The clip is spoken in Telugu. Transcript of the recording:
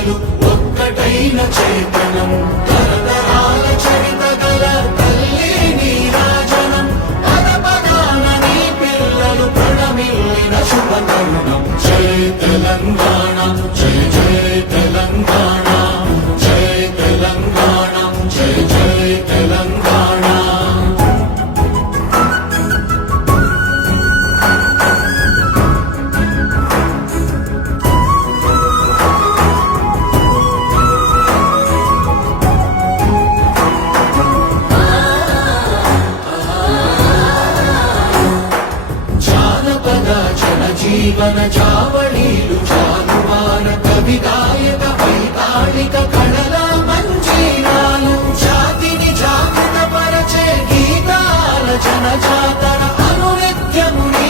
పిల్లలు ఒక్కటైన చేతనం తరతరాల చరిత గల తల్లి నీరాజనం పద పదాన నీ పిల్లలు ప్రణమిల్లిన శుభ తరుణం జై తెలంగాణ జై జై తెలంగాణ జై తెలంగాణ జై జై తెలంగాణ జీవన చావళీలు చాలువాన కవి గాయక వైతాళిక కళల మంజీరాలు జాతిని జాగృత పరచే గీతాల జన జాతర అనునిత్యము నీ